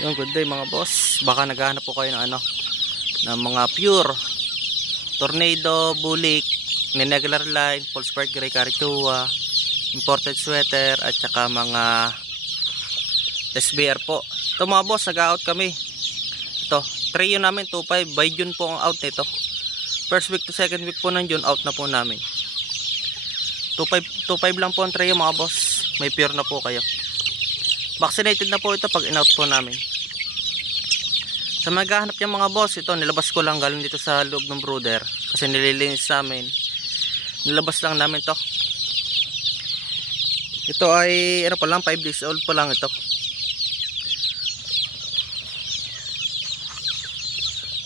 Yung good day mga boss, baka naghahanap po kayo ng ng mga pure Tornado, Bulik, Nenegular Line, Pulspark Gray, Carichua, imported sweater at saka mga SBR po. Ito mga boss, nag-out kami. Ito, trio namin 2.5 by June po ang out nito. First week to second week po ng June, out na po namin. 2.5 lang po ang trio mga boss. May pure na po kayo. Vaccinated na po ito pag in-out po namin. Sa maghahanap yung mga boss, ito nilabas ko lang galing dito sa loob ng brooder kasi nililinis namin. Nilabas lang namin to. Ito ay pa lang, 5 days old pa lang ito.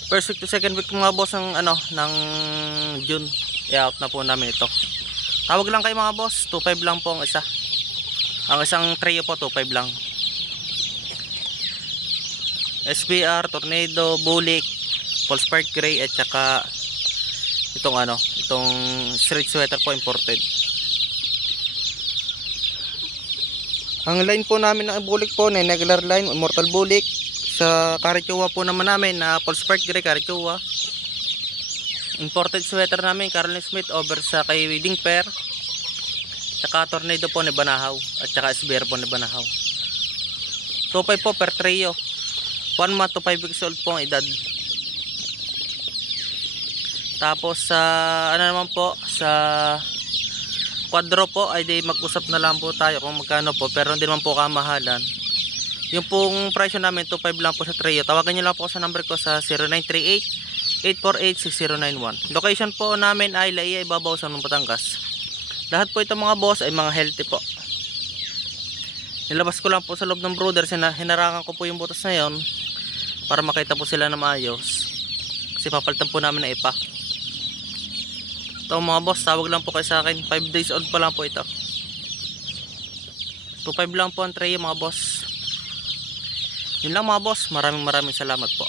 First week to second week mga boss ng ng June, i-out na po namin ito. Tawag lang kayo mga boss, 2.5 lang po ang isa. Ang isang trio po 2.5 lang. SBR, Tornado, Bulik, Pulspark Gray at saka itong itong street sweater po imported. Ang line po namin ng Bulik po, Nenegular Line, Immortal Bulik. Sa Carichua po naman namin na Pulspark Gray, Carichua. Imported sweater namin, Caroline Smith over sa kay Wedding Pair. Saka Tornado po ni Banahaw at saka SBR po ni Banahaw. 2.5 po per trio. 1 month to 5 weeks old po ang edad. Tapos sa naman po sa quadro po ay di mag-usap na lang po tayo kung magkano po, pero hindi naman po kamahalan. Yung pong presyo namin 2.5 lang po sa trio. Tawagan niyo lang po sa number ko sa 0938-848-6091. Location po namin ay Laia, Ibabaw, San Batangas. Lahat po itong mga boss ay mga healthy po. Nilabas ko lang po sa loob ng brooder, hinarakan ko po yung butas na yon para makita po sila na maayos. Kasi papalitan po namin na ipa. Ito mga boss, tawag lang po kayo sa akin. 5 days old pa lang po ito. 2.5 lang po ang tray mga boss. Yun lang mga boss, maraming salamat po.